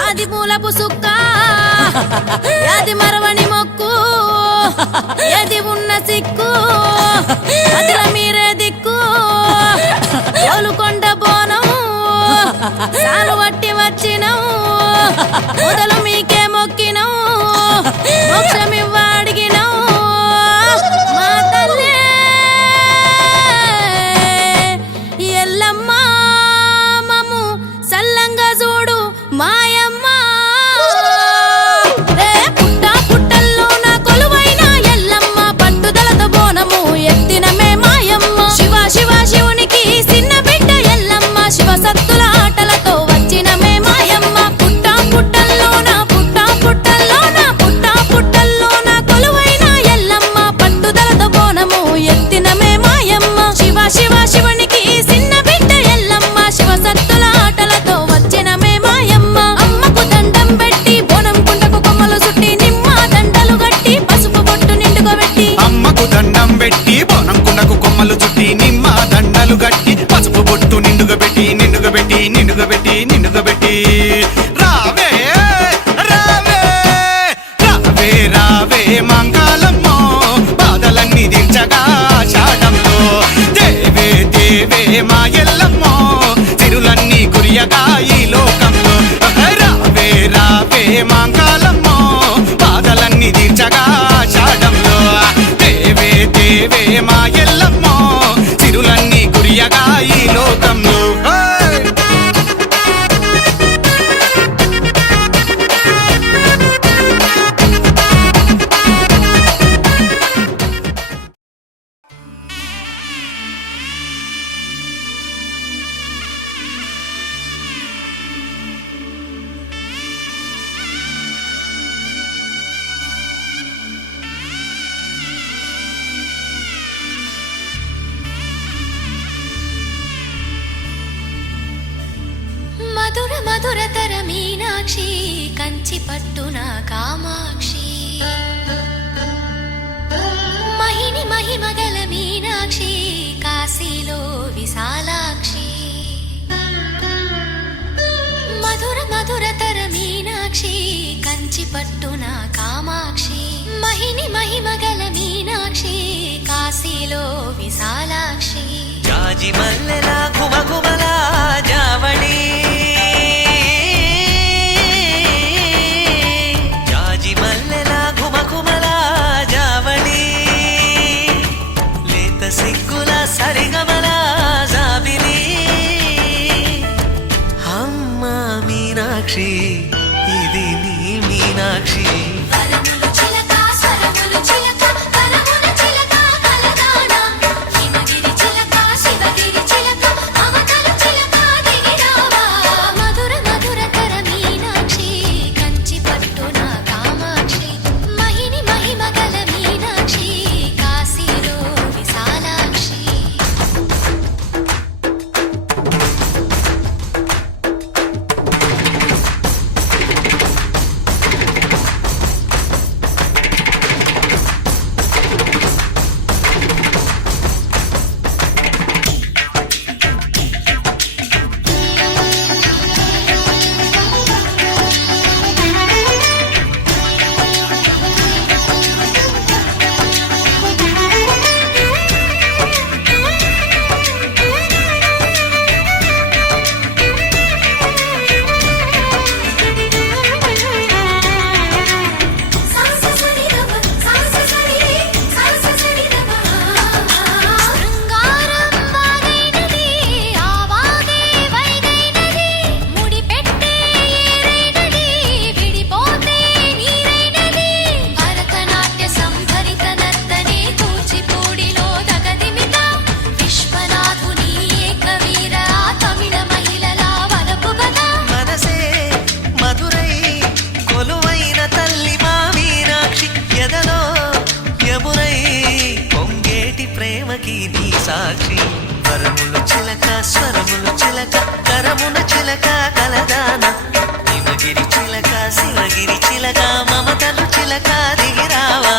ఆది మూలపు సుక్క యాది మరవని మొక్కు ఏది ఉన్న సిక్కు అదిల మీరే దిక్కు ఎవలుకొండ బోనం సాలు వట్టి వచ్చినం మొదలు మీకే మొక్కినం మోక్షమివ్వ అడిగినం మా తల్లే ఎల్లమ్మ మము సల్లంగా చూడు మాయమ్మ సత్తుల ఆటలతో వచ్చిన మే మాయమ్మ పుట్టా పుట్టల్లోన పుట్టా పుట్టల్లోన పుట్టా పుట్టల్లోన కొలువైన ఎల్లమ్మ పట్టుదలతో బోనము ఎత్తిన మే మాయమ్మ శివ శివ శివునికి చిన్న బిడ్డ ఎల్లమ్మ శివ సత్తుల ఆటలతో వచ్చిన మే మాయమ్మ అమ్మకు దండం పెట్టి బోనం కుండకు కొమ్మలు చుట్టి నిమ్మ దండలు గట్టి పసుపు బొట్టు నిండుగబెట్టి అమ్మకు దండం పెట్టి బోనం కుండకు కొమ్మలు చుట్టి నిమ్మ దండలు గట్టి పసుపు బొట్టు నిండుగబెట్టి నిండుగబెట్టి రావే రావే రావే రావే మంగళమ్మో బాధలన్నీ తీర్చగా ఆషాఢంలో దేవే దేవే మా ఎల్లమ్మో తిరులన్నీ కురియగా ఈ లోకంలో రావే రావే మంగళమ్మో బాధలన్నీ తీర్చగా ఆషాఢంలో దేవే దేవే మా ఎల్లమ్మో తిరులన్నీ కురియగా ఈ లోకంలో మధుర మధురతర మీనాక్షి కంచి పట్టున కామాక్షి మహిని మహిమగల మీనాక్షి కాశీలో విశాలాక్షి మధుర మధురతర మీనాక్షి కంచి పట్టున కామాక్షి మహిని మహిమగల మీనాక్షి కాశీలో విశాలాక్షి జాజి మల్లెలా కుమకుమలా జావళి జాజి మల్లెలా కుమకుమలా జావళి లేత సిగ్గుల సరిగమల జాబిలి అమ్మ మీనాక్షి ఇది నీ మీనాక్షి సాక్షి వరములు చిలక స్వరములు చిలక కరమున చిలక కలదాన హిమగిరి చిలక శివగిరి చిలక మమతలు చిలక దిగిరావా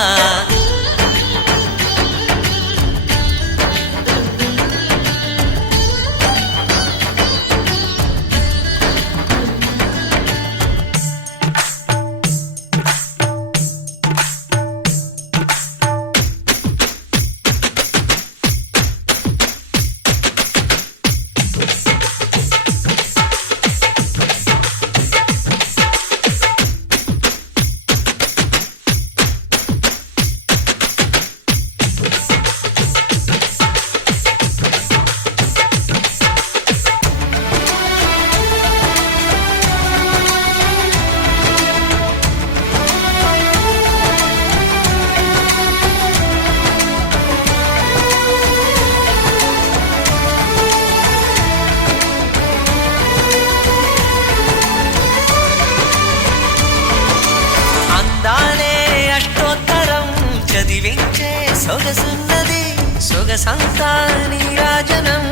సొగసున్నది సొగసంతా నీరాజనం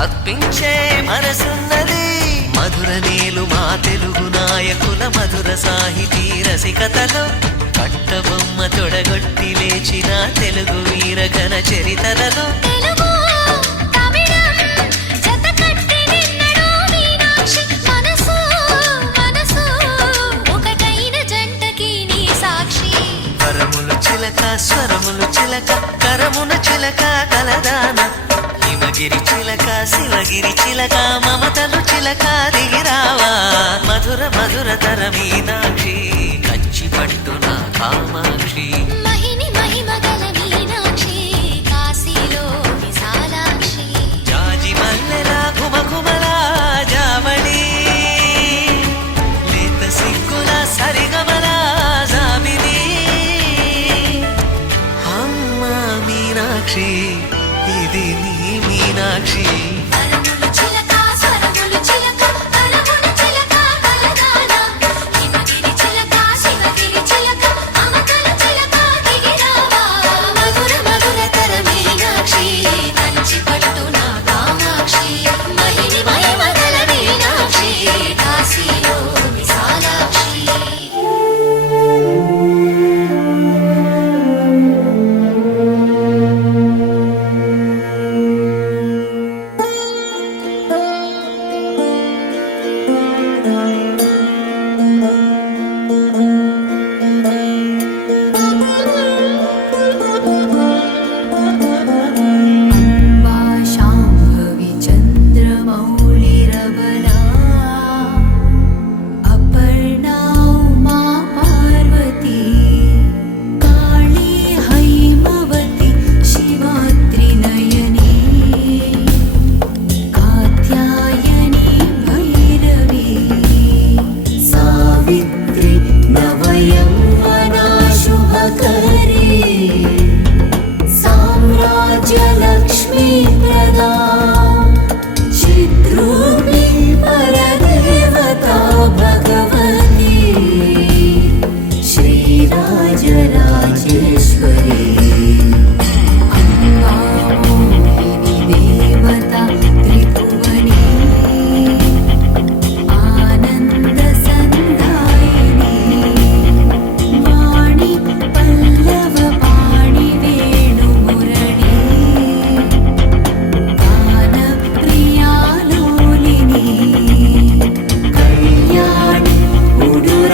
అర్పించే మనసున్నది మధుర నేలు మా తెలుగు నాయకుల మధుర సాహితీ రసికతలో పట్టబొమ్మ తొడగొట్టి లేచిన తెలుగు వీరగణ చరితలలో తెలుగు తమిళం జతకట్టి నిన్నడు మీనాక్షి మనసు మనసు ఒకటైన జంటకి నీ సాక్షి వరములు చిలక స్వరములు చిలక కరమున చిలక కలదాన హిమగిరి చిలక శివగిరి చిలక మమతలు చిలక దిగిరావా మధుర మధుర తర మీనాక్షి కంచి పట్టున కామాక్షి మహిని మహిమగల మీనాక్షి కాశీలో విశాలాక్షి జాజి మల్లెల ఘుమఘుమల జావళి లేత సిగ్గుల సరిగమల జాబిలి అమ్మ మీనాక్షి ఇది నీ మీనాక్షి వరములు చిలక స్వరములు చిలక కరమున చిలక కలదాన హిమగిరి చిలక శివగిరి చిలక మమతలు చిలక దిగిరావా మధుర మధుర తర మీనాక్షి కంచి పట్టున కామాక్షి మహిని మహిమగల మీనాక్షి కాశీలో విశాలాక్షి शाम्भवी चन्द्रमौळिरबला अपर्णा उमा पार्वती काली हैमवती शिवात्रिनयनी कात्यायनी भैरवी सावित्री नवयौवना शुभकरी साम्राज्यलक्ष्मी प्रदा चिद्रूपी परदेवता भगवती श्रीराजराजेश्वरी अम्बा मोहिनी देवता त्रिभुवनी आनन्दसन्दायिनी वाणी पल्लव पाणि वेणुमुरळी गानप्रियालोलिनी कल्याणि उडुराजबिम्बवदना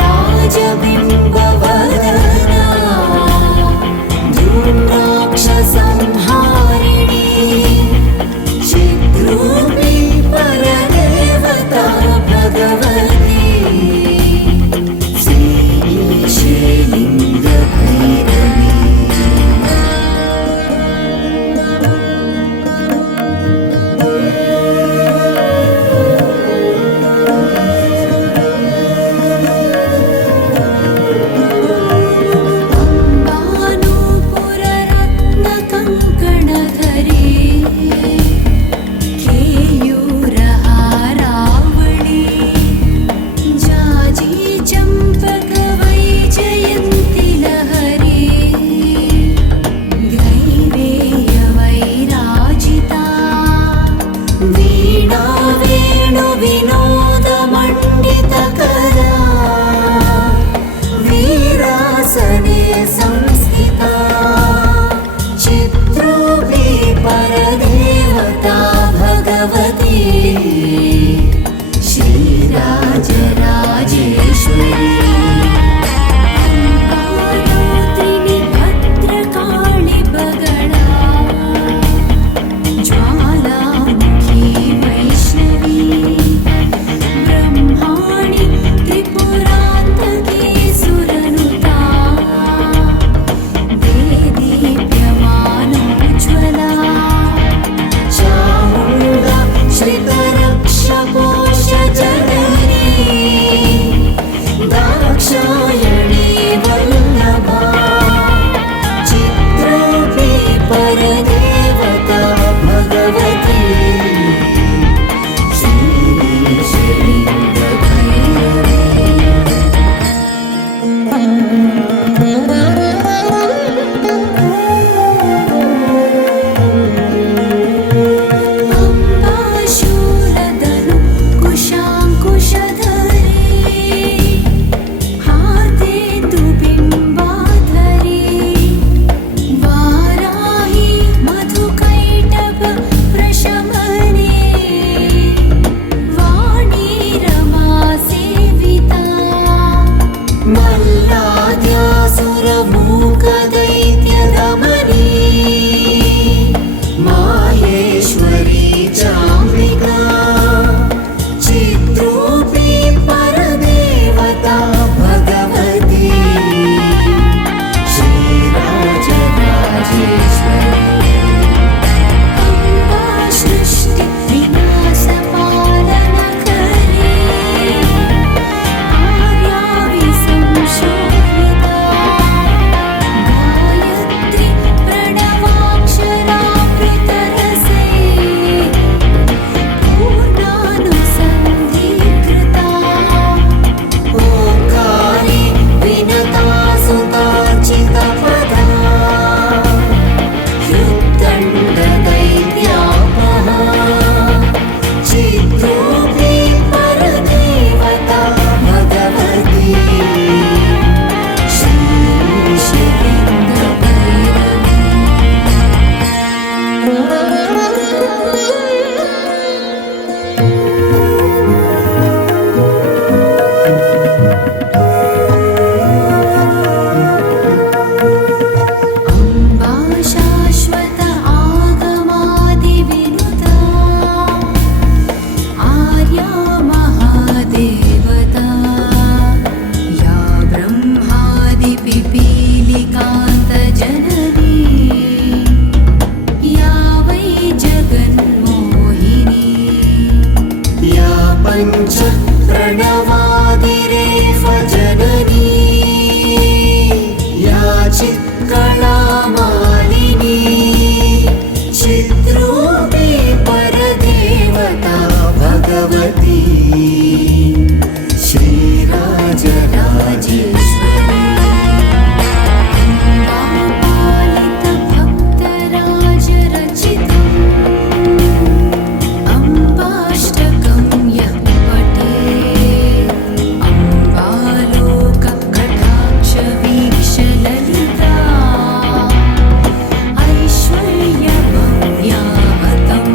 चित्कलामालिनी चिद्रूपी परदेवता भगवती श्रीराजराजेश्वरी अम्बापालितभक्तराजरचितम् अम्बाष्टकं यः पठेत् अम्बालोककटाक्षवीक्षललिता ऐश्वर्यभव्यावतम्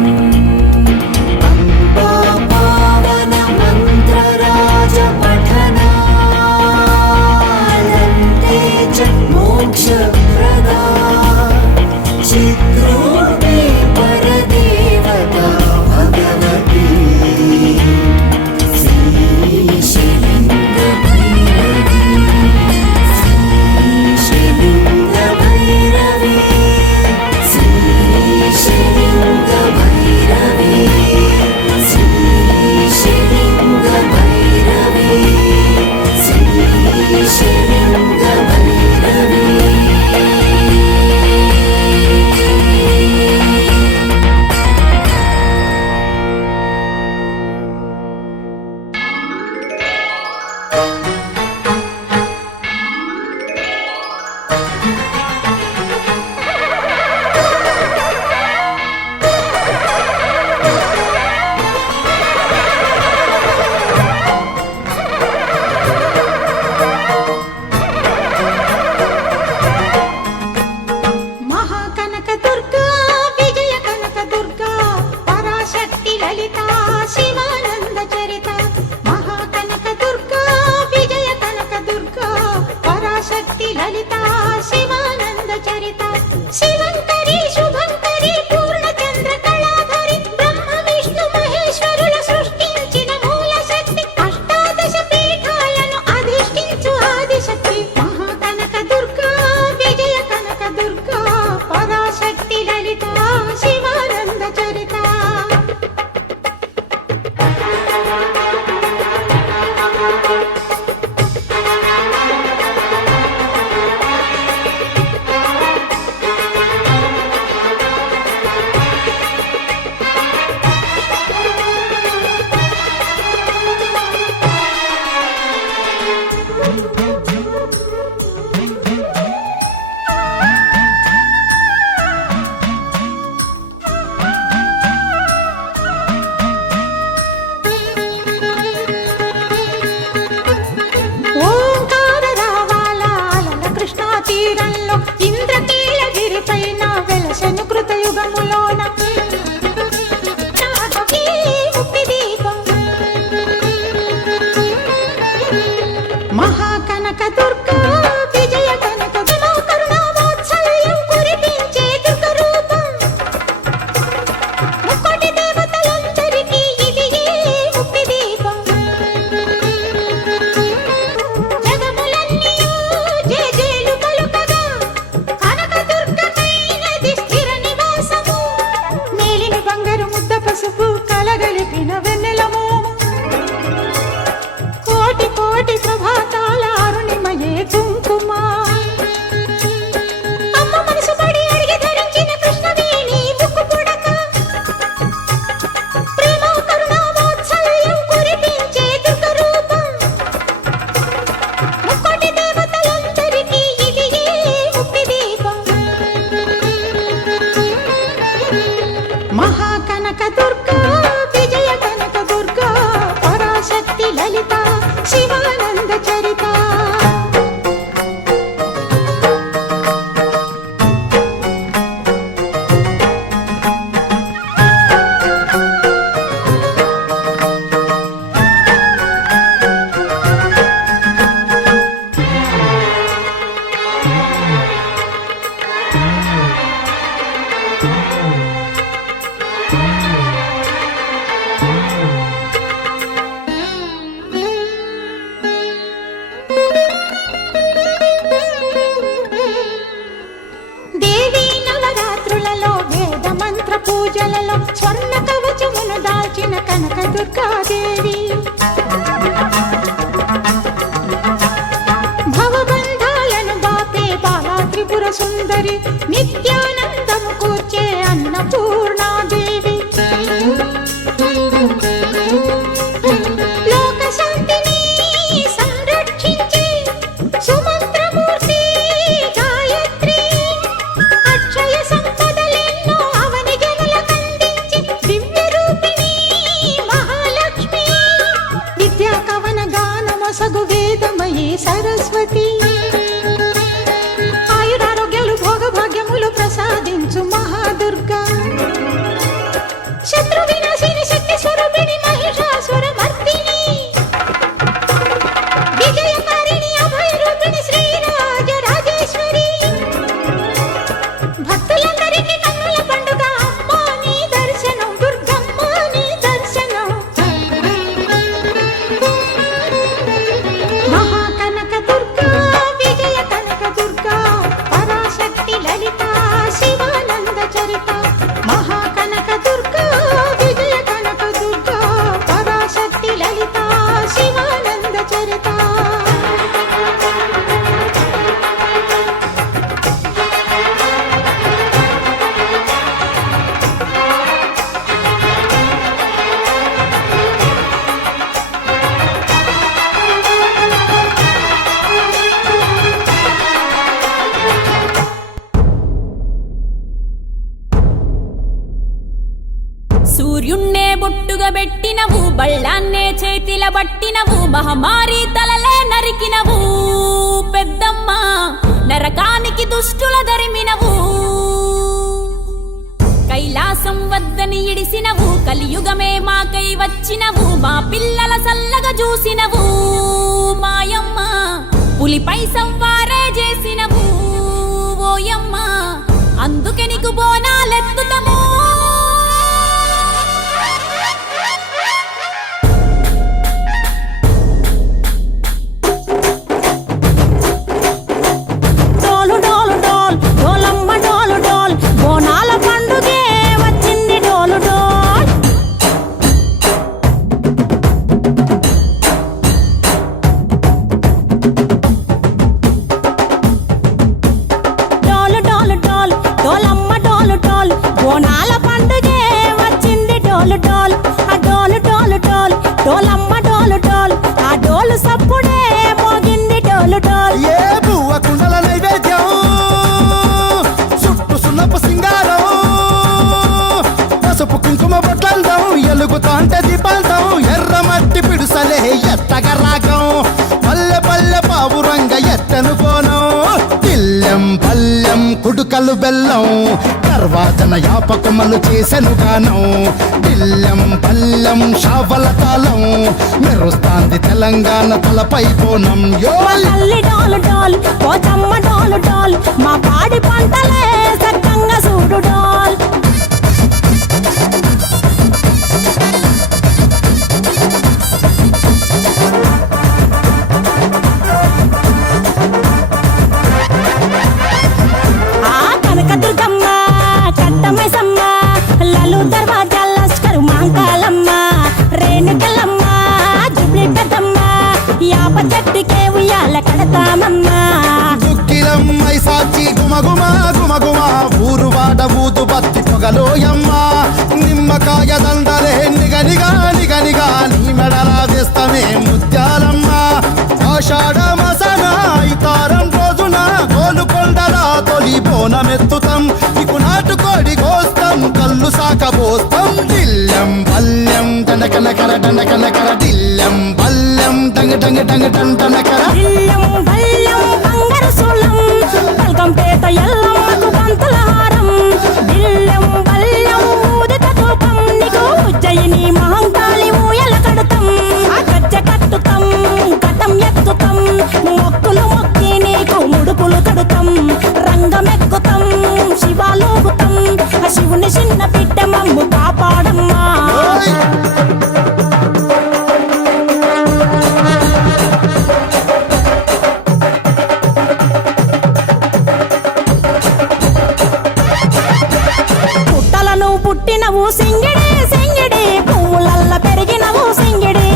अम्बापावनमन्त्रराजपठनालन्ते च मोक्षप्रदा चिद्रूपी परदेवता भगवती श्रीशैलिङ्गभैरवी श्रीशैलिङ्गभैरवी श्रीशैलिङ्गभैरवी श्रीशैलिङ्गभैरवी श्रीशैलिङ्गभैरवी महाकनकदुर्गा विजय कनकदुर्गा पराशक्ति ललिता शिवानंद चरिता महाकनकदुर्गा विजय कनकदुर्गा पराशक्ति ललिता शिवानंद चरिता शिवंकरी शुभंकरी पूर्णचंद्र कళాధరి ब्रह्म विष्णु महेश्वरुల సృష్టించిన మూల శక్తి అష్టాదశ పీఠాలను అధిష్ఠించు ఆదిశక్తి महाकनकदुर्गा विजय कनकदुर्गा पराशक्ति ललिता शिवानंद चरिता ఓంకార రావాల అలల కృష్ణా తీరంలో ఇంద్రకీలగిరిపైన వెలసెను కృతయుగములోన నాగవీ ముక్తి దీపం మహాకనకదుర్గా విజయ కనకదుర్గా కరుణావాత్సల్యం కురిపించే దుర్గ రూపం ముక్కోటి దేవతలందరికీ ఇది ముక్తి దీపం జగములన్నీయు జేజేలు పలుకగా కనకదుర్గమైనది స్థిర నివాసము మేలిమి బంగారు ముద్ద పసుపు కలగలిపిన వెన్నెల మోము కోటి కోటి ప్రభాతాల అరుణిమయే కుంకుమ అమ్మ మనసు పడి అడిగి ధరించిన కృష్ణవేణి ముక్కు పుడక ప్రేమ కరుణ వాత్సల్యం కురిపించే దుర్గ రూపం ముక్కోటి దేవతలందరికీ ఇది ముక్తి దీపం महाकनकदुर्गा विजय कनकदुर्गा पराशक्ति ललिता शिवानंद चरिता పూజలలో స్వర్ణ కవచమును దాల్చిన కనకదుర్గాదేవి భవబంధాలను బాపే బాలాత్రి సుందరి నిత్యానందము కూర్చే అన్నపూర్ణాదేవి లోక శాంతిని సంరక్షించే సుమంత్రమూర్తి గాయత్రి అక్షయ సంపదలెన్నో అవని జనులకందించి దివ్య రూపిణి మహాలక్ష్మి విద్యా కవన గానమొసగు వేదమయీ సరస్వతి ఆయురారోగ్యాలు భోగభాగ్యములు ప్రసాదించు మహాదుర్గా శత్రు వినాశిని శక్తి స్వరూపిణి మహిషాసుర మర్దిని విజయకారిణి అభయ రూపిణి శ్రీరాజ రాజేశ్వరి భక్తులందరికీ కన్నుల పండుగ అమ్మా నీ దర్శనం దుర్గమ్మ నీ దర్శనం మహాకనక దుర్గా విజయ కనక దుర్గా పరాశక్తి లలిత శివానంద చరిత మహాకనక దుర్గా విజయ కనక దుర్గా పరాశక్తి లలిత శివానంద చరిత సూర్యున్నే బొట్టుగా పెట్టినవు బళ్ళాన్నే చేతిల బట్టినవు మహమారి తలలే నరికినవు పెద్దమ్మ నరకానికి దుష్టుల దరిమినవు కైలాసం వద్దని ఇడిసినవు కలియుగమే మాకై వచ్చినవు మా పిల్లల సల్లగా చూసినవు మాయమ్మ పులిపై సంవారే చేసినవు ఓయమ్మ అందుకే నీకు బోనాలెత్తుతము డోలు డోలు డోల్ డోలమ్మ డోలు డోల్ బోనాల పండుగే వచ్చింది డోలు డోల్ డోలు డోలు డోల్ డోలమ్మ డోలు డోల్ బోనాల పండుగే వచ్చింది డోలు డోల్ ఆ డోలు డోలు డోల్ డోలమ్మ డోలు డోల్ ఆ డోలు సప్పుడే మోగింది డోలు డోల్ ఏ బువ్వ కుండల నైవేద్యం చుట్టు సున్నపు సింగారం పసుపు కుంకుమ బొట్లందం ఎలుగుతాంటే దీపాంతం ఎర్ర మట్టి పిడుసలే ఎత్తగ రాగం పల్లె పల్లె పావురంగ ఎత్తను కోనం తిల్లెం పల్లెం కుడుకలు బెల్లం తర్వాతన యాపకమలు చేసెను గానం తిల్లెం పల్లెం షావల తాళం మెరుస్తాంది తెలంగాణ తలపై కోణం యో తల్లి డోలు డోల్ పోచమ్మ డోలు డోల్ మా పాడి పంటలే సక్కంగా చూడు డోల్ ఆ కనకదుర్గమ్మ కట్టమైసమ్మ లలు దర్వాజా లస్కరు మాంకాలమ్మ రేణుకలమ్మ జుబ్లి పెద్దమ్మ యాప చెట్టుకే ఉయ్యాల కడతామమ్మ దుక్కిలమ్మై సాచి గుమగుమ గుమగుమ ఊరు వాడ ఊదు బత్తి పొగలోయమ్మ నిమ్మకాయ దండలే నిగనిగా నిగనిగా నీ మెడలా వేస్తమే ముత్యాలమ్మ ఆషాఢ మసన ఇతారం రోజున గోలుకొండల తొలి బోనమెత్తుతాం నీకు నాటుకోడి కోస్తాం కళ్ళు సాకబోస్తాం దిల్లెం పల్లెం దండకనకర దండకనకర దిల్లెం పల్లెం డంగ డంగ డంగ డండనకర ఇల్లం బల్లం బంగారు సూలం పల్కంపేట ఎల్లమ్మకు పంతుల హారం ఇల్లం బల్లం ఊదిత ధూపం నీకు ఉజ్జయిని మహంకాళి ఊయల కడతాం ఆ గజ్జ కట్టుతాం కటం ఎత్తుతాం మొక్కులు మొక్కి నీకు ముడుపులు కడుతాం రంగమెక్కుతాం శివాలోగుతాం ఆ శివుని చిన్న బిడ్డ మమ్ము కాపాడమ్మా పుట్టినవు సింగిడి సింగిడి పువ్వులల్ల పెరిగినవు సింగిడి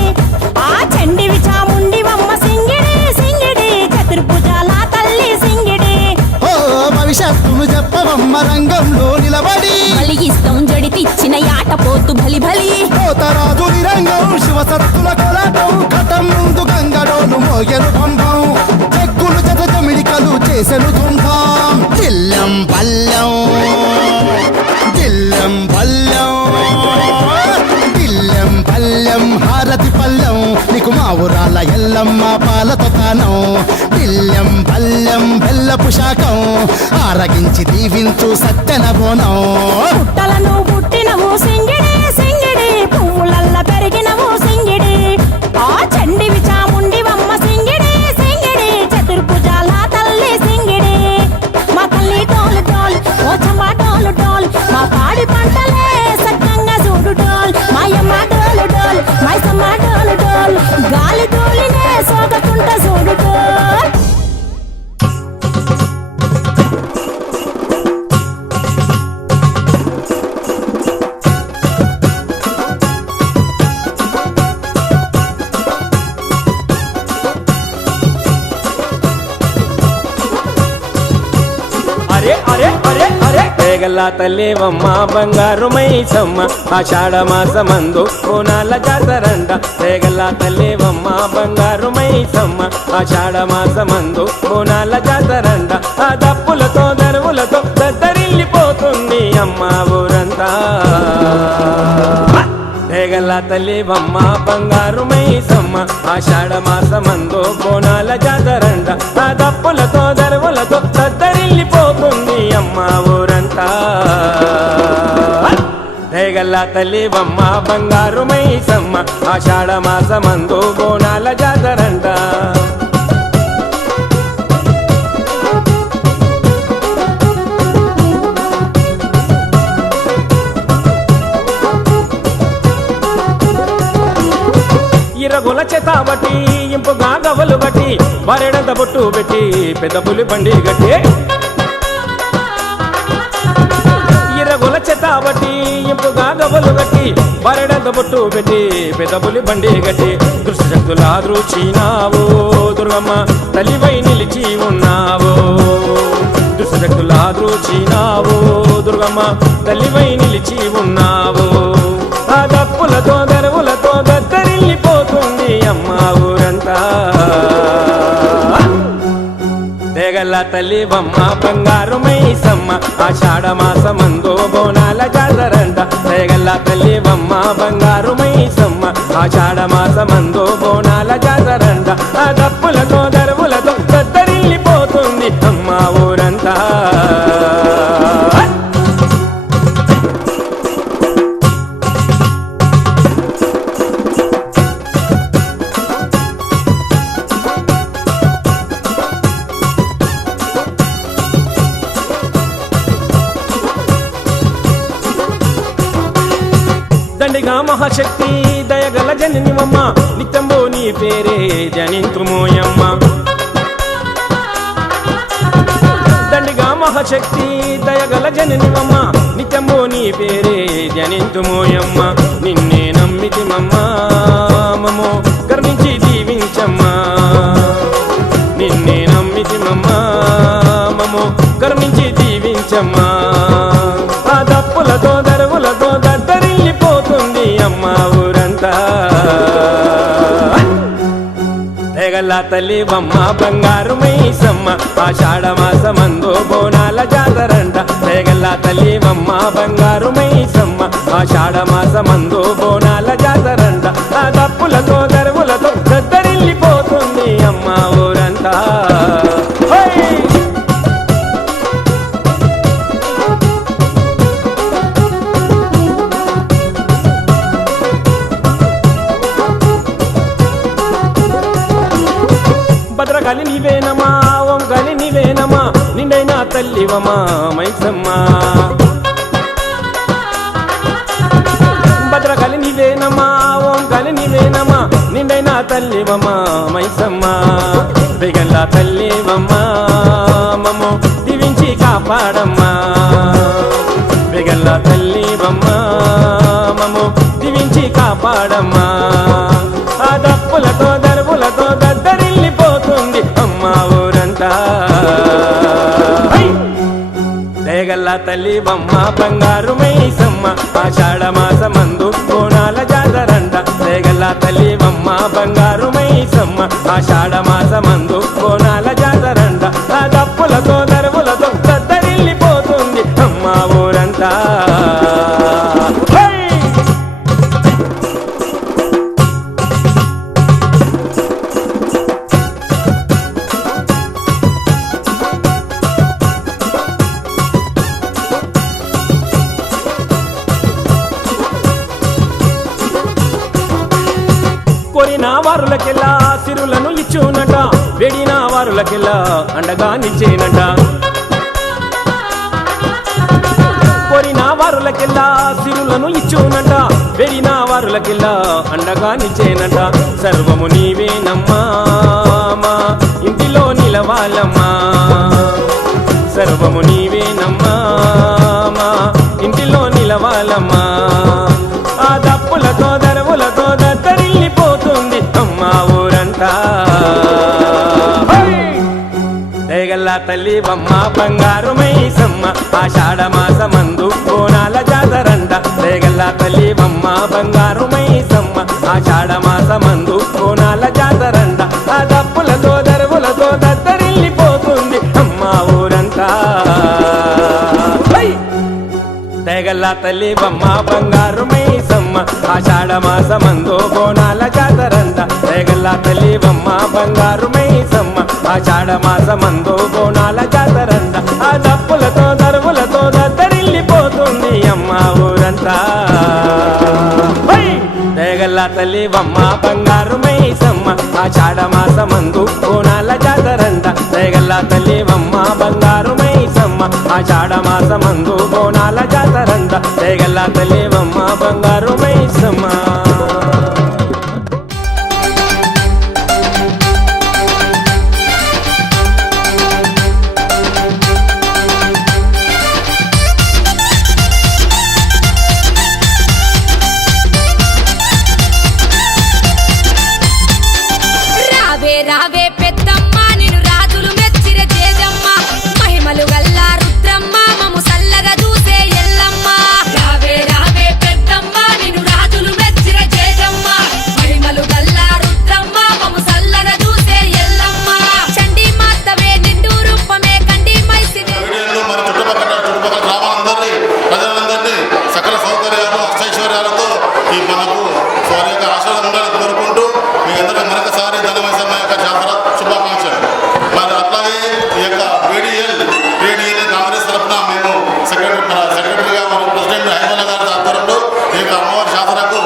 ఆ చండివి చాముండివమ్మ సింగిడి సింగిడి చతుర్భుజాల తల్లి సింగిడి ఓ భవిష్యత్తును చెప్పవమ్మ రంగంలో నిలబడి బలిగిస్తాం జడితిచ్చిన యాట పోతు బలి బలి పోతరాజు నిరంగం శివసత్తుల కొలటం కటం ముందు గంగడోను మోగెను పంపం చెక్కులు జత జమిడికలు చేసెను తుంభం దిల్లం పల్లెం దిల్లం పల్లెం దిల్లం పల్లెం హారతి పల్లెం నీకు మా ఊరాల ఎల్లమ్మ పాలతో తానం దిల్లం పల్లెం బెల్లపు శాఖం ఆరగించి దీవించు సత్యన బోనం పుట్టలను పుట్టినవు సింగిడి సింగిడి పువ్వులల్ల పెరిగినవు సింగిడి ఆ చండివి చాముండివమ్మ సింగిడి సింగిడి చతుర్భుజాల తల్లి సింగిడి మా తల్లి టోలు టోల్ ఓ చంబా టోలు టోల్ మా పాడి పంటలే సక్కంగా చూడు టోల్ మాయమ్మ టోలు టోల్ మైసమ్మ టోలు టోల్ గాలి తోలినే సోకకుంట చూడు టోల్ అరే అరే అరే అరే పేగల తల్లేవమ్మ బంగారు మైసమ్మ ఆషాఢ మాసమందు కోనాల జాతరండ పేగల తల్లేవమ్మ బంగారు మైసమ్మ ఆషాఢ మాసమందు కోనాల జాతరండ ఆ దప్పులతో దరువులతో దద్దరిల్లిపోతుంది అమ్మ ఊరంతా పేగల తల్లివమ్మ బంగారు మైసమ్మ ఆషాఢ మాసమందు కోనాల జాతరండ ఆ దప్పులతో దరువులతో దద్దరిల్లిపోతుంది అమ్మ ఊరంతా పేగల తల్లివమ్మ బంగారు మైసమ్మ ఆషాఢ మాసమందు కోనాల జాతరండ ఇరగుల చేతాబట్టి ఇంపుగా గవలు బట్టి వరెడంత బొట్టు పెట్టి పెద్ద పులి బండి గట్టి ఇరగుల చేతాబట్టి ఇంపుగా గవలు గట్టి వరెడంత బొట్టు పెట్టి పెద్ద పులి బండి గట్టి దృష్టి శక్తుల దృచినావు దుర్గమ్మ తల్లివై నిలిచి ఉన్నావు దృష్టి శక్తుల దృచినావు దుర్గమ్మ తల్లివై నిలిచి ఉన్నావు ఆ దప్పులతో దరువులతో దద్దరిల్లిపోతుంది అమ్మ ఊరంతా తెగల తల్లివమ్మ బంగారు మైసమ్మ ఆషాఢ మాసమందు బోనాల జాతరంట తెగల తల్లివమ్మ బంగారు మైసమ్మ ఆషాఢ మాసమందు బోనాల జాతరంట ఆ దప్పులతో దరువులతో దద్దరిల్లిపోతుంది అమ్మ ఊరంతా దండిగా మహాశక్తి దయగల జననివమ్మ నిత్యంబో నీ పేరే జనింతుమోయమ్మ దండిగా మహాశక్తి దయగల జననివమ్మ నిత్యంబో నీ పేరే జనింతుమోయమ్మ నిన్నే నమ్మితిమమ్మ మమో కరుణించి దీవించమ్మా నిన్నే నమ్మితిమమ్మ మమో కరుణించి దీవించమ్మా ఆ దప్పులతో దరువులతో దద్దరిల్లిపోతుంది అమ్మ ఊరంతా తెగల తల్లివమ్మ బంగారు మైసమ్మ ఆషాఢ మాసమందు బోనాల జాతరంట తెగల తల్లివమ్మ బంగారు మైసమ్మ ఆషాఢ మాసమందు బోనాల జాతరంట ఆ దప్పులతో దరువులతో దద్దరిల్లిపోతుంది అమ్మ ఊరంతా భద్రకాళి నీవేనమా ఓంకాళి నీవేనమా నిండైనా తల్లివమా మైసమ్మ భద్రకాళి నీవేనమా ఓంకాళి నీవేనమా నిండైనా తల్లివమా మైసమ్మ బిగల తల్లివమ్మా మమ్మో దీవించి కాపాడమ్మా బిగల తల్లివమ్మా మమ్మో దీవించి కాపాడమ్మా ఆ దప్పులతో దరువులతో దద్దరిల్లిపోతుంది అమ్మ ఊరంతా దయగల్ల తల్లి బొమ్మ బంగారు మైసమ్మ ఆషాఢ మాసమందు బోనాల జాతరంట దయగల్ల తల్లి బొమ్మ బంగారు మైసమ్మ ఆషాఢ మాసమందు బోనాల జాతరంట ఆ దప్పులతో దరువులతో దద్దరిల్లిపోతుంది అమ్మ ఊరంతా కోరిన వారులకెల్లా సిరులను ఇచ్చునట వెడిన వారులకెల్లా అండగా నిచ్చేనట కోరిన వారులకెల్లా సిరులను ఇచ్చునట వెడిన వారులకెల్లా అండగా నిచ్చేనట సర్వము నీవేనమ్మా మా ఇంటిలో నిలవాలమ్మా సర్వము నీవేనమ్మా మా ఇంటిలో నిలవాలమ్మా ఆ దప్పులతో దరువులతో దద్దరిల్లిపోతుంది అమ్మా ఊరంతా దయగల్ల తల్లి బొమ్మ బంగారు మైసమ్మ ఆషాఢ మాసమందు బోనాల జాతరంట దయగల్ల తల్లి బొమ్మ బంగారు మైసమ్మ ఆషాఢ మాసమందు బోనాల జాతరంట ఆ దప్పులతో దరువులతో దద్దరిల్లిపోతుంది అమ్మా ఊరంతా దయగల్ల తల్లి బొమ్మ బంగారు మైసమ్మ ఆషాఢ మాసమందు బోనాల జాతరంట దయగల్ల తల్లి బొమ్మ బంగారు మైసమ్మ ఆషాఢ మాసమందు బోనాల జాతరంట ఆ దప్పులతో దరువులతో దద్దరిల్లిపోతుంది అమ్మ ఊరంతా దయగల్ల తల్లి బొమ్మ బంగారు మైసమ్మ ఆషాఢ మాసమందు బోనాల జాతరంట దయగల్ల తల్లి బొమ్మ బంగారు మైసమ్మ ఆషాఢ మాసమందు బోనాల జాతరంట దయగల్ల తల్లి బొమ్మ బంగారు మైసమ్మ రావే రావే పెద్దమ్మ నిన్ను రాజులు మెచ్చిర జేజమ్మ మహిమలు గల్ల రుద్రమ్మ మము సల్లగా చూసే ఎల్లమ్మ రావే రావే పెద్దమ్మ నిన్ను రాజులు మెచ్చిర జేజమ్మ మహిమలు గల్ల రుద్రమ్మ మము సల్లగా చూసే ఎల్లమ్మ చండి మాతవే నిండు రూపమే కండి మైసినే మన చుట్టుపక్కల గ్రామాలందరినీ ప్రజలందరినీ సకల సౌకర్యాలు అష్టైశ్వర్యాలతో ఈ మనకు వారి యొక్క ఆశీర్వాదం ఉండాలని కోరుకుంటూ మీ అందరూ మరొకసారి ధనమైసమ్మ యొక్క జాతర శుభాకాంక్షలు. మరి అట్లాగే ఈ యొక్క బీడీఎల్ కాంగ్రెస్ తరఫున మేము సెక్రటరీగా మరియు ప్రెసిడెంట్ హైమల్ల గారి ఆధ్వర్యంలో ఈ యొక్క అమ్మవారి జాతరకు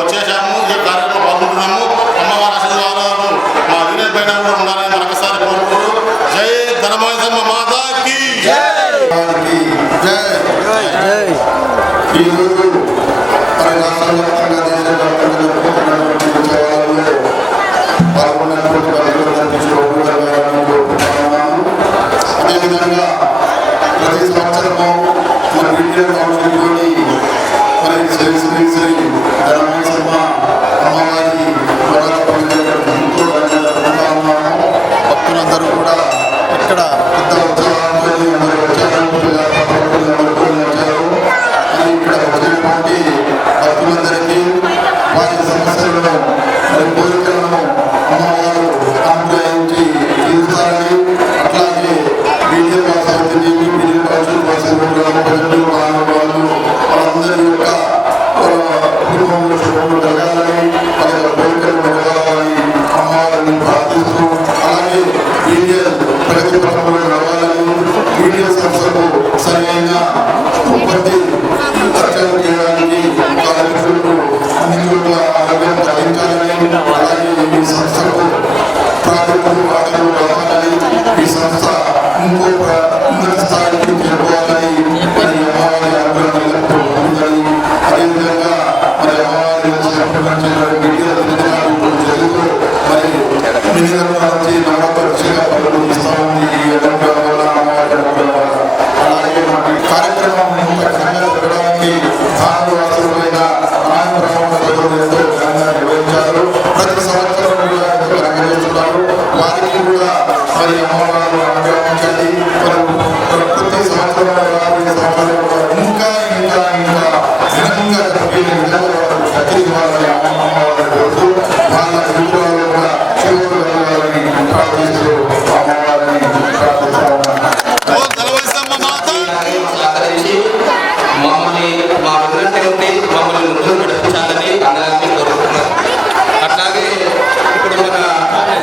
వచ్చేసాము. ఈ కార్యక్రమంలో పాల్గొంటున్నాము. అమ్మవారి ఆశీర్వాదాలు మా యూనియన్ పైన కూడా ఉండాలని మరొకసారి కోరుకుంటూ జై ధనమైసమ్మ మాతాకి ఈరోజు మన రాష్ట్ర వ్యాప్తంగా దేశవ్యాప్తంగా జరుపుకుంటున్నటువంటి ఉత్సవాలలో పాల్గొన్నటువంటి అదేవిధంగా ప్రతి సంవత్సరము మన ఇండియన్ కౌన్సిల్లోని మరి శ్రీ శ్రీ శ్రీ ధనమైసమ్మ అమ్మవారి భక్తులందరూ కూడా ఇక్కడ పెద్ద ఉత్సవాలు ఇక్కడ వచ్చినటువంటి భక్తులందరికీ వారి సమస్యలను వారి కోరికలను అమ్మవారు అనుగ్రహించి తీరుస్తారని అట్లాగే బీజేపీ వాసవుతుంది బీజేపీ కౌన్సిల్ వాసవులు వాళ్ళందరి యొక్క కుటుంబంలో సంవత్సరాలు ఇంకా ఇంకా ఇంకా ఘనంగా జరిగే విధంగా ప్రతినిధి అమ్మవారిని కోరుతూ వాళ్ళ కుటుంబాలు కూడా శివుని ప్రార్థిస్తూ అమ్మవారిని ప్రార్థిస్తూ ఓ దళవైసమ్మ మాత సహకరించి మమ్మల్ని మా వెన్నంటి ఉండి మమ్మల్ని ముందుకు నడిపించాలని అందరినీ కోరుకుంటున్నాం. అట్లాగే ఇప్పుడు మన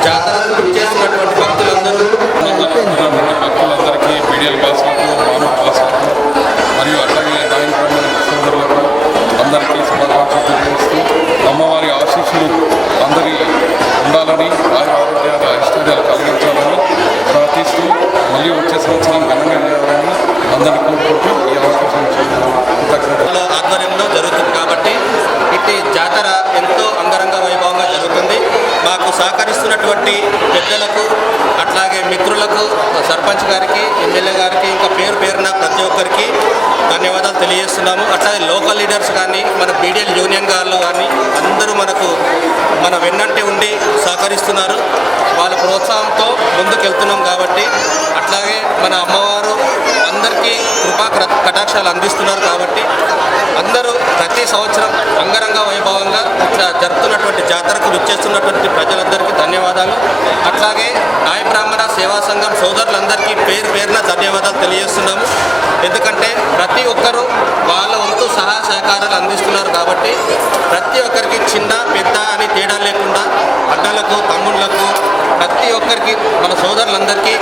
జాతరకు ఇచ్చేసినటువంటి భక్తులందరూ భక్తులందరికీ పీడిఎల్ బాసులకు మానవ బాసులకు మరియు అట్లాగే నాయన బ్రాహ్మణ సోదరులకు అందరికీ శుభాకాంక్షలు తెలియజేస్తూ అమ్మవారి ఆశీస్సులు అందరి ఉండాలని వారి ఆరోగ్యాలు ఐశ్వర్యాలు కలిగించాలని ప్రార్థిస్తూ మళ్ళీ వచ్చే సంవత్సరం ఘనంగా చేయాలని అందరినీ కోరుకుంటూ ఈ అవకాశం కృతజ్ఞతలు. ఆధ్వర్యంలో జరుగుతుంది కాబట్టి ఇట్టి జాతర ఎంతో అంగరంగ వైభవంగా జరుగుతుంది. మాకు సహకరిస్తున్నటువంటి పెద్దలకు అట్లాగే మిత్రులకు సర్పంచ్ గారికి ఎమ్మెల్యే గారికి ఇంకా పేరు పేరున ప్రతి ఒక్కరికి ధన్యవాదాలు తెలియజేస్తున్నాము. అట్లాగే లోకల్ లీడర్స్ కానీ మన బీడిఎల్ యూనియన్ గారు కానీ అందరూ మన వెన్నంటి ఉండి సహకరిస్తున్నారు. వాళ్ళ ప్రోత్సాహంతో ముందుకెళ్తున్నాం కాబట్టి అట్లాగే మన అమ్మవారు అందరికీ కృపా కటాక్షాలు అందిస్తున్నారు కాబట్టి అందరూ ప్రతి సంవత్సరం అంగరంగ వైభవంగా ఇట్లా జరుపుతున్నటువంటి జాతరకు విచ్చేస్తున్నటువంటి ప్రజలందరికీ ధన్యవాదాలు. అట్లాగే నాయ బ్రాహ్మణ సేవా సంఘం సోదరులందరికీ పేరు పేరున ధన్యవాదాలు తెలియజేస్తున్నాము. ఎందుకంటే ప్రతి ఒక్కరూ వాళ్ళ వంతు సహాయ సహకారాలు అందిస్తున్నారు కాబట్టి ప్రతి ఒక్కరికి చిన్న పెద్ద అని తేడా లేకుండా అడ్డలకు తమ్ముళ్లకు ప్రతి ఒక్కరికి మన సోదరులందరికీ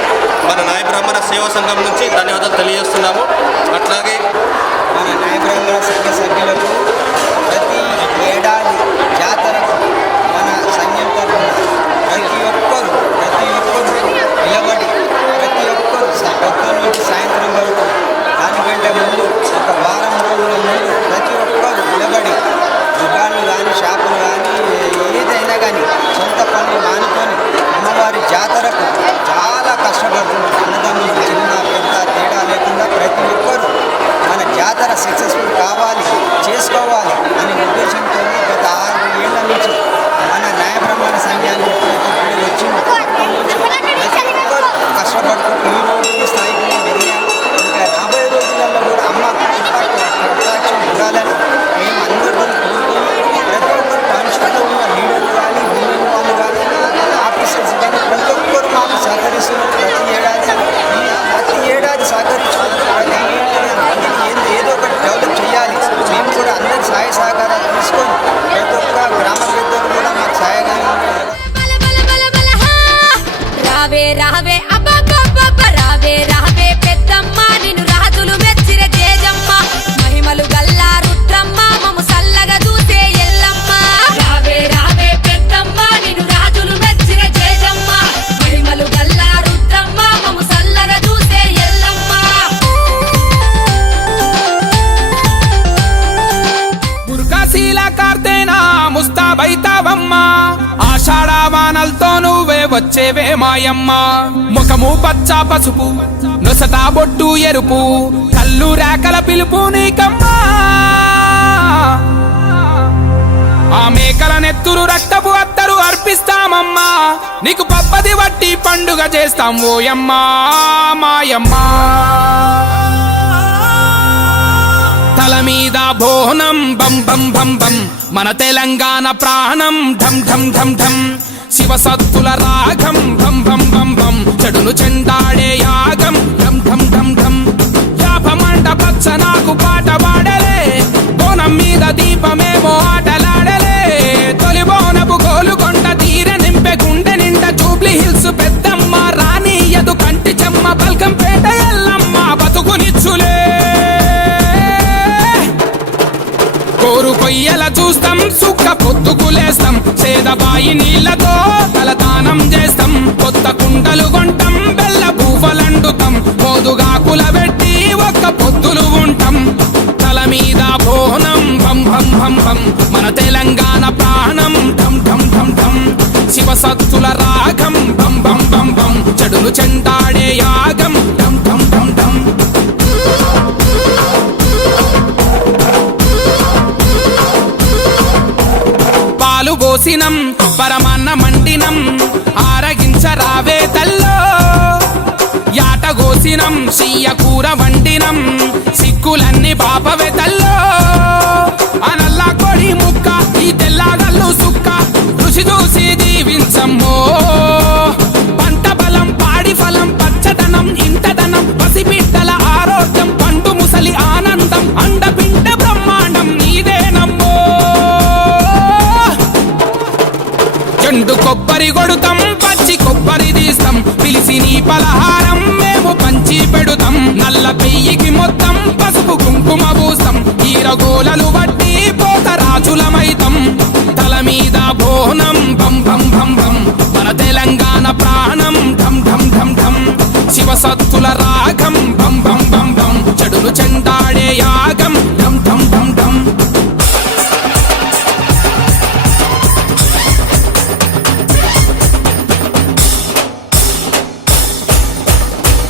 మన నాయ బ్రాహ్మణ సేవా సంఘం నుంచి ధన్యవాదాలు తెలియజేస్తున్నాము. అట్లాగే మన నాయ బ్రాహ్మణ సంఘ సభ్యులకు ప్రతి ఏడాది జాతరకు మన సంఘం తరఫున ప్రతి ఒక్కరు నిలబడి ప్రతి ఒక్కరు పొద్దున్న నుంచి సాయంత్రం వరకు దానికంటే ముందు ఒక వారం రోజుల ముందు ప్రతి ఒక్కరు నిలబడి దుకాణాలు కానీ షాపులు కానీ ఏదైనా కానీ సొంత పనులు మానుకొని అమ్మవారి జాతరకు చాలా కష్టపడుతున్నారు. అన్నదమ్ములు చిన్న పెద్ద తేడా లేకుండా ప్రతి ఒక్కరు మన జాతర సక్సెస్ఫుల్ కావాలి చేసుకోవాలి అనే ఉద్దేశంతో గత 6 ఏళ్ల నుంచి మన న్యాయ బ్రాహ్మణ సంఘాన్ని వచ్చింది ప్రతి ఒక్కరు కష్టపడుతూ ఈ రోజు ఈ స్థాయికి మేము ఎదిగాము. ఇంకా రాబోయే రోజులలో కూడా అమ్మ కటాక్షం ఉండాలని మేము అందరూ కోరుకొని ప్రతి ఒక్కరు కాన్స్టిట్యూట్లో ఉన్న లీడర్లు కానీ యూనియన్ వాళ్ళు కానీ ఆఫీసర్స్ కానీ ప్రతి ఒక్కరు మాకు సహకరిస్తున్నారు. ప్రతి ఏడాది సహకరించుకుంటున్నారు. ఏదో ఒకటి డెవలప్ చేయాలి. మేము కూడా అందరి సహాయ సహకారాలు తీసుకొని ప్రతి ఒక్క గ్రామ పెద్దలు కూడా మాకు సహాయంగా రావే రావే అబ్బబ్బబ్బ రావే రావే పెద్దమ్మ నిన్ను రాజులు మెచ్చిర తేజమ్మ మహిమలు గల్లా రుద్రమ్మ మము సల్లగా దూసే ఎల్లమ్మ రావే రావే పెద్దమ్మ నిన్ను రాజులు మెచ్చిర తేజమ్మ మహిమలు గల్లా రుద్రమ్మ మము సల్లగా దూసే ఎల్లమ్మ బుర్కాశీల కార్తేనా ముస్తాబైతావమ్మ ఆషాఢ వానలతో నువ్వే వచ్చేవే మాయమ్మ ముఖము పచ్చ పసుపు నొసట బొట్టు ఎరుపు కళ్ళు రేకల పిలుపు నీకమ్మా ఆ మేకల నెత్తురు రక్తపు అత్తరు అర్పిస్తామమ్మా నీకు పప్పది వట్టి పండుగ చేస్తాం ఓయమ్మా మాయమ్మా తల మీద బోనం బం బం బం బం మన తెలంగాణ ప్రాణం ఢం ఢం ఢం ఢం శివ సత్తుల రాగం బం బం బం బం చెడును చెండాడే యాగం ఢం ఢం ఢం ఢం యాప మంట పచ్చ నాకు పాట పాడలే బోనం మీద దీపమేమో ఆటలాడలే తొలి బోనపు గోలుకొండ తీర నింపె గుండె నిండా జూబ్లీ హిల్స్ పెద్దమ్మ రానియదు కంటి చెమ్మ బల్కంపేట ఎల్లమ్మ బతుకునిచ్చులే కోరు కొయ్యల చూస్తాం సుక్క పొద్దుకులేస్తాం సేదబాయి నీళ్లతో తలదానం చేస్తాం కొత్త కుండలు కొంటాం బెల్ల పూవలండుతాం మోదుగాకుల పెట్టి ఒక్క పొద్దులు ఉంటాం తల మీద బోనం బం బం బం బం మన తెలంగాణ ప్రాణం ఢం ఢం ఢం ఢం శివ సత్తుల రాగం బం బం బం బం చెడును చెండాడే యాగం ఢం ఢం ఢం ఢం పాలు పోసినం పరమాన్న మండినం ఆరగించరావే తల్లో యాట గోసినం సియ్య కూర వండినం బాపవే తల్లో ఆ నల్ల కోడి ముక్క ఈ తెల్లగల్లు సుక్క రుచి చూసి దీవించమ్మో పంట బలం పాడి ఫలం పచ్చదనం ఇంతదనం పసిబిడ్డల ఆరోగ్యం పండు ముసలి ఆనందం అండపిండ బ్రహ్మాండం నీదేనమ్మో చెండు కొబ్బరి కొడుతాం పచ్చి కొబ్బరి తీస్తాం పిలిసి నీ పలహారం మేము పంచి పెడుతాం నల్ల పెయ్యికి మొత్తం పసుపు కుంకుమ పూస్తాం ఈరగోలలు బట్టి పోతరాజులమైతం తల మీద బోనం బం బం బం బం మన తెలంగాణ ప్రాణం ఢం ఢం ఢం ఢం శివసత్తుల రాగం బం బం బం బం చెడులు చెండాడే యాగం ఢం ఢం ఢం ఢం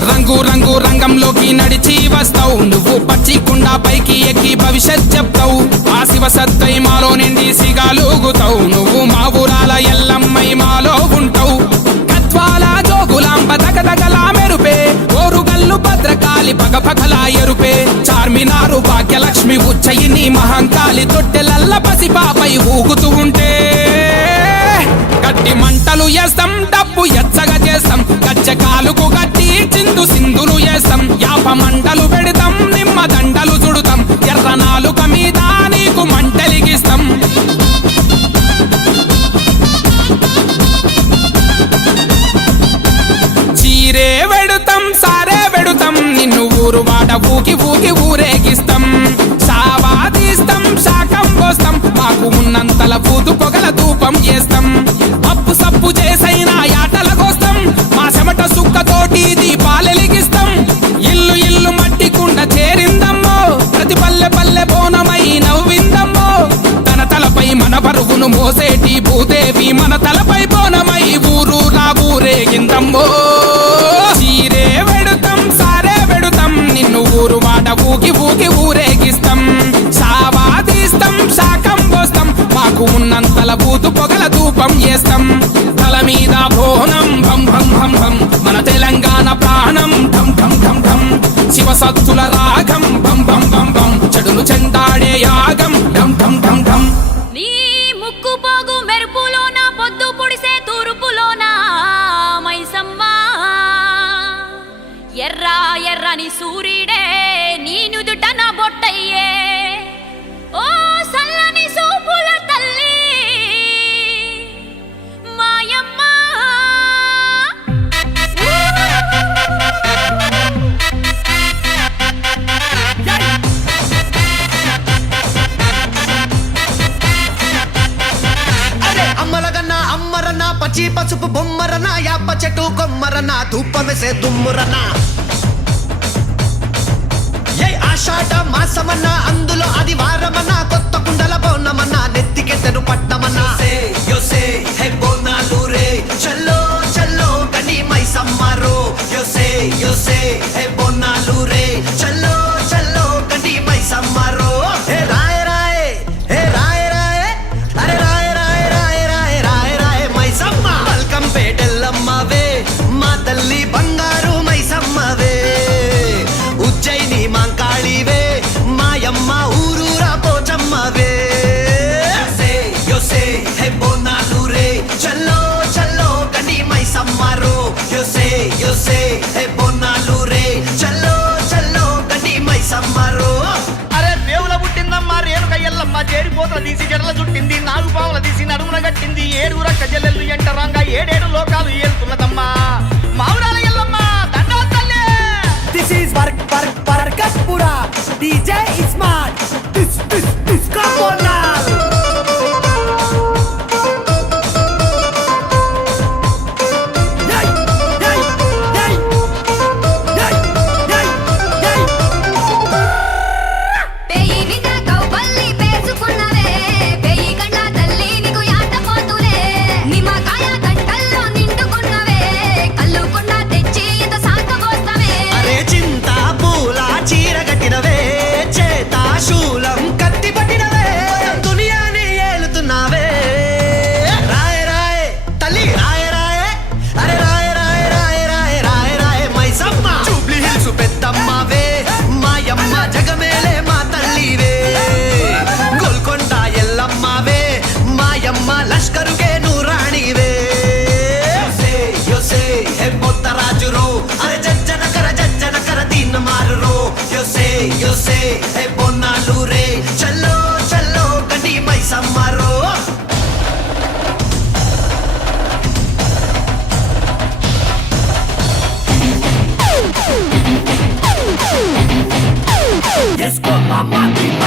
రంగు రంగు రంగంలోకి నడిచి వస్తావు నువ్వు పచ్చి కుండ పైకి ఎక్కి భవిష్యత్ చెప్తావు ఆ శివ సత్తై మాలో నిండి సిగాలుగుతావు నువ్వు మా ఊరాల ఎల్లమ్మై మాలో ఉంటావు కత్వాల జోగులాంబ దగదగలా మెరుపే ఓరుగల్లు భద్రకాళి పగపగలా ఎరుపే చార్మినారు భాగ్యలక్ష్మి ఉజ్జయిని మహంకాళి తొట్టెలల్ల పసిపాపై ఊగుతూ ఉంటే గట్టి మంటలు వేస్తాం డబ్బు ఎచ్చగా చేస్తాం గచ్చకాలుకు గట్టి చిందు సింధులు వేస్తాం యాప మంటలు పెడతాం నిమ్మ దండలు చుడుతాం ఎర్ర నాలుక మీద నీకు మంటలిగిస్తాం చీరే వెడుతాం సారే వెడుతాం నిన్ను ఊరు వాడ ఊకి ఊకి ఊరేగిస్తాం సావా తీస్తాం శాకం పోస్తాం మాకు ఉన్నంతల పూతు పొగల ధూపం చేస్తాం అప్పు సప్పు చేసైనా యాటల కోస్తాం మా చెమట సుక్కతోటి దీపాలెలిగిస్తాం ఇల్లు ఇల్లు మట్టి కుండ చేరిందమ్మో ప్రతి పల్లె పల్లె బోనమై నవ్విందమ్మో తన తలపై మన బరువును మోసేటి భూదేవి మన తలపై బోనమై ఊరు నా ఊరేగిందమ్మో చీరే వెడుతాం సారే వెడుతాం నిన్ను ఊరు వాడ ఊకి ఊకి ఊరేగిస్తాం సావా తీస్తాం శాకం పోస్తాం మాకు ఉన్నంతల బూతు పొగల ధూపం చేస్తాం తల మీద బోనం భం భం భం భం మన తెలంగాణ ప్రాణం ఢం ఢం ఢం ఢం శివసత్తుల రాగం బం బం బం బం చెడులు చెండాడే యాగం ఢం ఢం ఢం ఢం నీ ముక్కు పోగు మెరుపులోన పొద్దు పొడిసే తూర్పులోన మైసమ్మ ఎర్ర ఎర్రని సూర్యుడే నీ నుదుట నా బొట్టయ్యే ఓ సల్లని సూపుల తల్లి మాయమ్మ అమ్మలగన్నా అమ్మరన్న పచ్చి పసుపు బొమ్మరన్న యాప చెట్టు కొమ్మరన్న ధూపమెసే దుమ్మురన్న ఏ ఆషాఢ మాసమన్న అందులో అది వారమన్న కొత్త కుండల బోనమన్న నెత్తికెత్తను పట్టమన్న యోసే హే బోనాలు రే చల్లో చల్లో కని మైసమ్మరో యోసే యోసే హే బోనాలు రే చల్లో చల్లో కని మైసమ్మరో హే రాయ్ రాయ్ హే రాయ్ రాయ్ అరే రాయ్ రాయ్ రాయ్ రాయ్ రాయ్ రాయ్ మైసమ్మ వెల్కమ్ పేటెల్లమ్మవే మా తల్లి బంగారు మైసమ్మవే ఉజ్జయిని మాంకాళివే మాయమ్మ ఊరూరా పోచమ్మవే యోసే హే బోనాలు రే చల్లో చల్లో కని మైసమ్మరో యోసే యోసే హే బోనాలు రే చల్లో చల్లో కని మైసమ్మరో అరే దేవుల పుట్టిందమ్మ రేణుక ఎల్లమ్మ చేరిపోతల తీసి జడల చుట్టింది నాలుగు పావుల తీసి నడుమున గట్టింది ఏడుగుర కజలెల్లు ఎంటరంగా ఏడేడు లోకాలు ఏలుతున్నదమ్మా మావురాల ఎల్లమ్మ దండవ తల్లి దిస్ ఈస్ వర్క్ వర్క్ వర్కస్పురా డీజే స్మార్ట్ దిస్ కాపోనాల్ పేయి నిద కౌబల్లి పేసుకున్నవే పేయి కండ్ల తల్లి నీకు యాట పోతులే నిమ్మకాయ గంటల్లో నిండుకున్నవే కల్లుకున్న తెచ్చి ఇంత సాకబోస్తవే అరే చింత పూల చీర కట్టినవే చేత శూలం కత్తి పట్టినవే దునియాని ఏలుతున్నావే రాయ్ రాయ్ తల్లి రాయ్ రాయ్ అరే రాయ్ రాయ్ రాయ్ రాయ్ రాయ్ రాయ్ మైసమ్మ జూబ్లీ హిల్స్ పెద్దమ్మవే మాయమ్మ జగమేలే మా మామ